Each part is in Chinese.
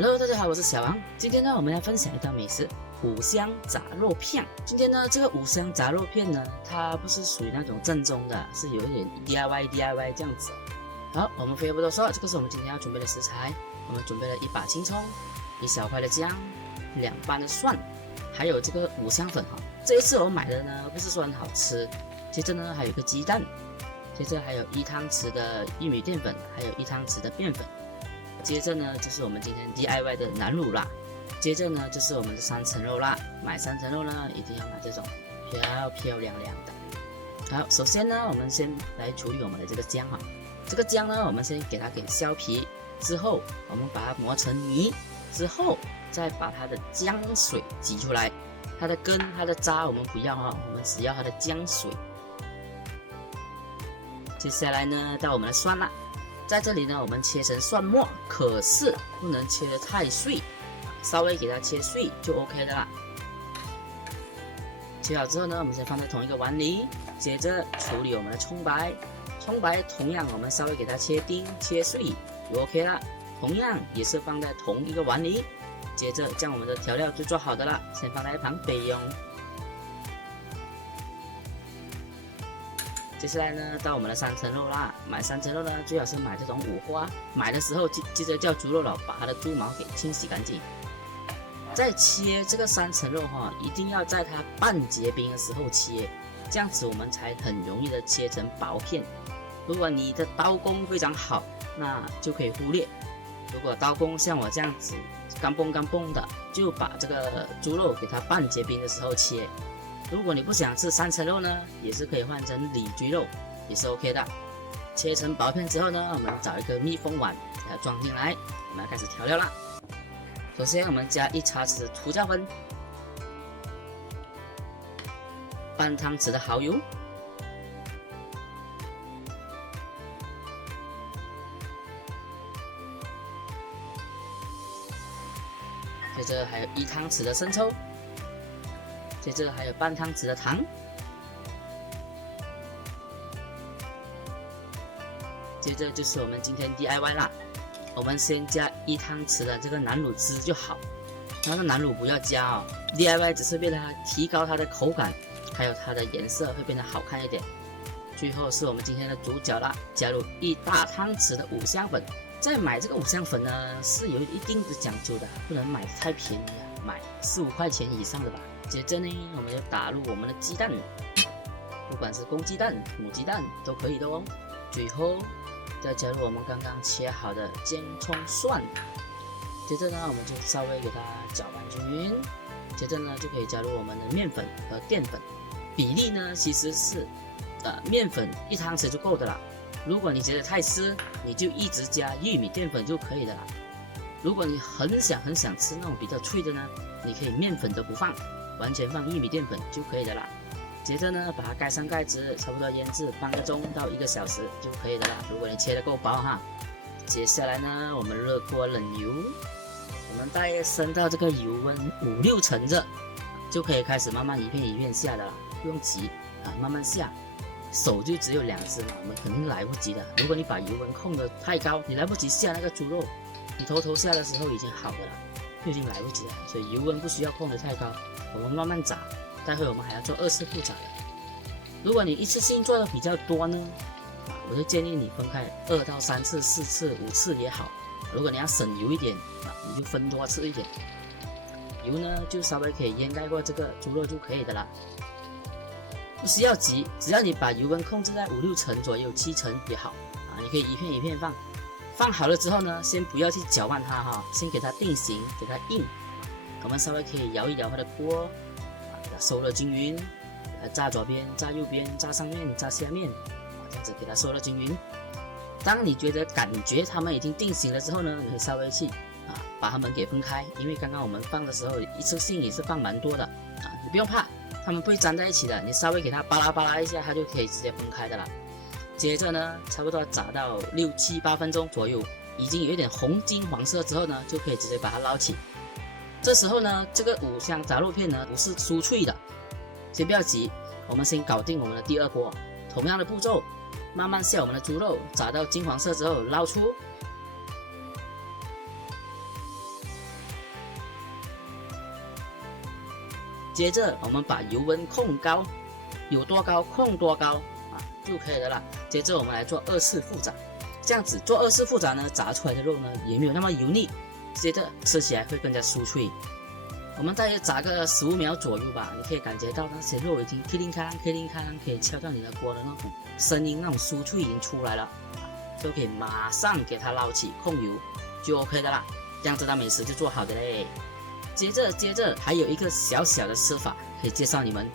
Hello， 大家好，我是小王。今天呢，我们来分享一道美食——五香炸肉片。今天呢，这个五香炸肉片呢，它不是属于那种正宗的，是有一点 DIY 这样子。好，我们废话不多说，这个是我们今天要准备的食材。我们准备了一把青葱、一小块的姜、2瓣的蒜，还有这个五香粉哈。这一次我买的呢，不是说很好吃。接着呢，还有一个鸡蛋，接着还有1汤匙的玉米淀粉，还有1汤匙的面粉。接着呢，就是我们今天 DIY 的南乳啦。接着呢，就是我们的3层肉啦。买3层肉呢，一定要买这种漂亮的。好，首先呢，我们先来处理我们的这个姜哈。这个姜呢，我们先给它削皮，之后我们把它磨成泥，之后再把它的姜水挤出来。它的根、它的渣我们不要哈，我们只要它的姜水。接下来呢，到我们的蒜啦。在这里呢，我们切成蒜末，可是不能切得太碎，稍微给它切碎就 OK 的啦。切好之后呢，我们先放在同一个碗里，接着处理我们的葱白。葱白同样我们稍微给它切丁、切碎就 OK 啦。同样也是放在同一个碗里，接着将我们的调料就做好的啦，先放在一旁备用。接下来呢，到我们的3层肉啦。买3层肉呢，最好是买这种五花。买的时候记得叫猪肉佬把它的猪毛给清洗干净。在切这个3层肉哈，一定要在它半结冰的时候切，这样子我们才很容易的切成薄片。如果你的刀工非常好，那就可以忽略。如果刀工像我这样子干蹦的，就把这个猪肉给它半结冰的时候切。如果你不想吃3层肉呢，也是可以换成里脊肉，也是 OK 的。切成薄片之后呢，我们找一个密封碗给它装进来，我们要开始调料啦。首先我们加1茶匙胡椒粉，半汤匙的蚝油，接着还有1汤匙的生抽。接着还有半汤匙的糖，接着就是我们今天 DIY 啦。我们先加1汤匙的这个南乳汁就好，那个南乳不要加哦。DIY 只是为了提高它的口感，还有它的颜色会变得好看一点。最后是我们今天的主角啦，加入1大汤匙的五香粉。在买这个五香粉呢，是有一定的讲究的，不能买太便宜啊，买4、5块钱以上的吧。接着呢，我们就打入我们的鸡蛋，不管是公鸡蛋、母鸡蛋都可以的哦。最后再加入我们刚刚切好的姜、葱、蒜。接着呢，我们就稍微给它搅拌均匀。接着呢，就可以加入我们的面粉和淀粉。比例呢，其实是面粉1汤匙就够的啦。如果你觉得太湿，你就一直加玉米淀粉就可以的啦。如果你很想吃那种比较脆的呢，你可以面粉都不放，完全放玉米淀粉就可以的啦。接着呢，把它盖上盖子，差不多腌制半个钟到1个小时就可以的啦。如果你切得够薄哈。接下来呢，我们热锅冷油，我们大约升到这个油温5、6成热，就可以开始慢慢一片一片下的啦，不用急啊，慢慢下。手就只有2只嘛，我们肯定来不及的。如果你把油温控得太高，你来不及下那个猪肉，你头下的时候已经好的了，就已经来不及了。所以油温不需要控得太高，我们慢慢炸。待会我们还要做2次复炸的。如果你一次性做的比较多呢，我就建议你分开2到3次、4次、5次也好。如果你要省油一点，你就分多次一点。油呢就稍微可以掩盖过这个猪肉就可以的啦。不需要急，只要你把油温控制在5、6成左右、7成也好啊。你可以一片一片放，放好了之后呢，先不要去搅拌它哈，先给它定型，给它硬。我们稍微可以摇一摇它的锅，给它收热均匀，炸左边、炸右边、炸上面、炸下面，这样子给它收热均匀。当你感觉它们已经定型了之后呢，你可以稍微去把它们给分开，因为刚刚我们放的时候一次性也是放蛮多的啊，你不用怕。它们不会粘在一起的，你稍微给它巴拉一下，它就可以直接分开的了。接着呢，差不多炸到6、7、8分钟左右，已经有一点红金黄色之后呢，就可以直接把它捞起。这时候呢，这个五香炸肉片呢不是酥脆的，先不要急，我们先搞定我们的第2锅。同样的步骤，慢慢下我们的猪肉，炸到金黄色之后捞出。接着我们把油温控高，有多高控多高啊就可以了啦。接着我们来做2次复炸，这样子做2次复炸呢，炸出来的肉呢也没有那么油腻，接着吃起来会更加酥脆。我们大约炸个15秒左右吧，你可以感觉到那些肉已经噼里咔啷可以敲到你的锅的那种声音，那种酥脆已经出来了，就可以马上给它捞起控油，就 OK 的啦。这样这道美食就做好的嘞。接着还有一个小小的吃法可以介绍你们，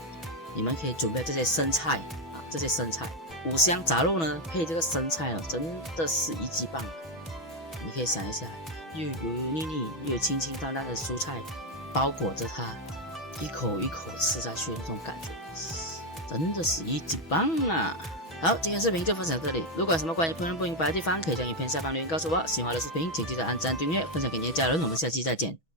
你们可以准备这些生菜啊，这些生菜五香炸肉呢配这个生菜哦，真的是一级棒。你可以想一下，又油油腻腻，又有清清淡淡的蔬菜包裹着它，一口一口吃下去的那种感觉，真的是一级棒啊！好，今天视频就分享到这里。如果有什么关于烹饪不明白的地方，可以在影片下方留言告诉我。喜欢我的视频，请记得按赞、订阅、分享给你的家人。我们下期再见。